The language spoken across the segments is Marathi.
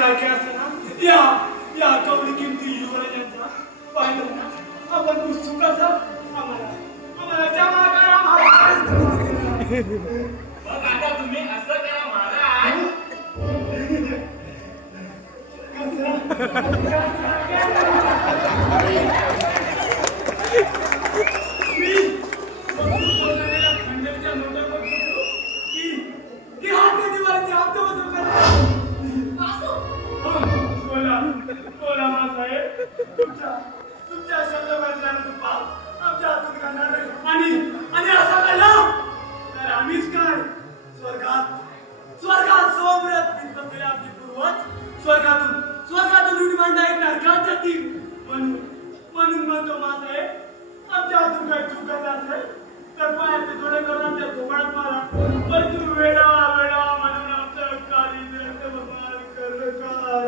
बारके असताना या कवडी किमती युवराजांचा पाहिलं ना आपण उत्सुकाचा आम्हाला जमा करा महाराज. मग आता तुम्ही असं करा महाराज. खंडणीच्या नोटा बघतो की हात दिवाळीचे हप्ते वसूल करा. बोला मासाहेब, तुमच्या शब्दबद्दलानं पाप आमच्या हातून घालणार नाही. आणि असं झालं तर आम्हीच काय स्वर्गात सोमरत पिंपले आमचे पूर्वज स्वर्गातून उडवून एक नरकात जातील. म्हणून म्हणतो मासाहेब, आमच्या हातून काही चुकत असेल तर पायाचे थोडे करून आमच्या कोकणात मारा. पण तुम्ही वेडा म्हणून आमचं काली रक्तबहार करू काय.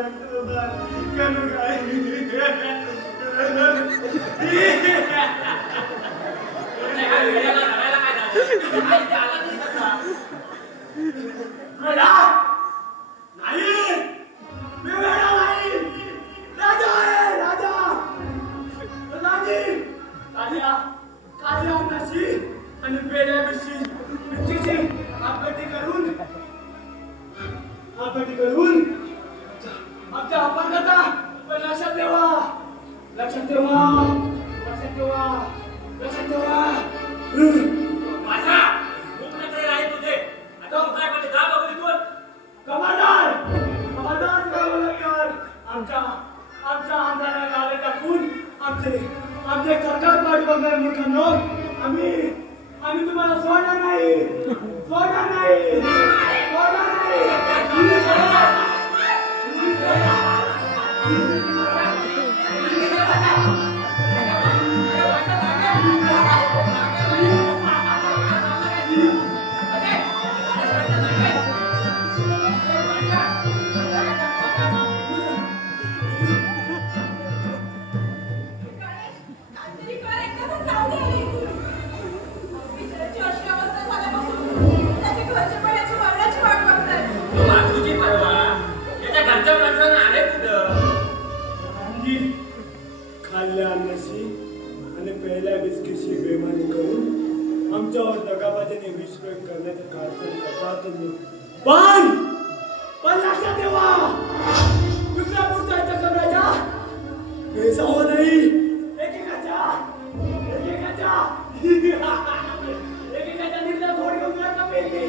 आणि पेल्याविषयी आपत्ती करून आमच्या अपंगता पण लक्षात ठेवा. माझा खूप नजर आहे तुझे. आता उठाय म्हणजे जा बघू तिथून. कमांडर आमच्या आमदाराला गाले टाकून आमचे सरकार पाडी बंगाल मुखांनो आम्ही तुम्हाला सोडणार नाही. खाल्ल्या अन्नाशी आणि पहिल्या बिस्किटशी बेमानी करून आमच्यावर दगाबाजीने विष प्रयोग करण्याचा कारभार करता तुम्ही. पण लक्षात ठेवा, दुसऱ्या पुढच्या सगळ्याच्या बेसावं नाही. एकेकाच्या निर्णय घोड घेऊन नका पेरली.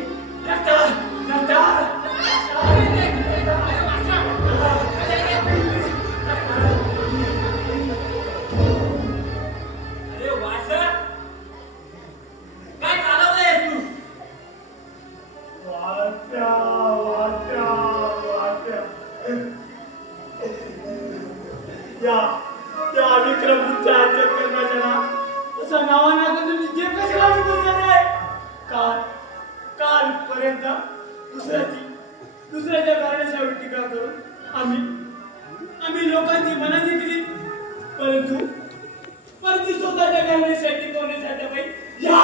त्या विक्रमच्या कर्मचाऱ्याला असं नावाने आता तुम्ही जे कसे गाडी बोलणार आहे. कालपर्यंत दुसऱ्याच्या कारणाशिवाय टीका करून आम्ही लोकांची मनं जिंकली. परंतु स्वतःच्या कारणासाठी कोणासाठी बाई या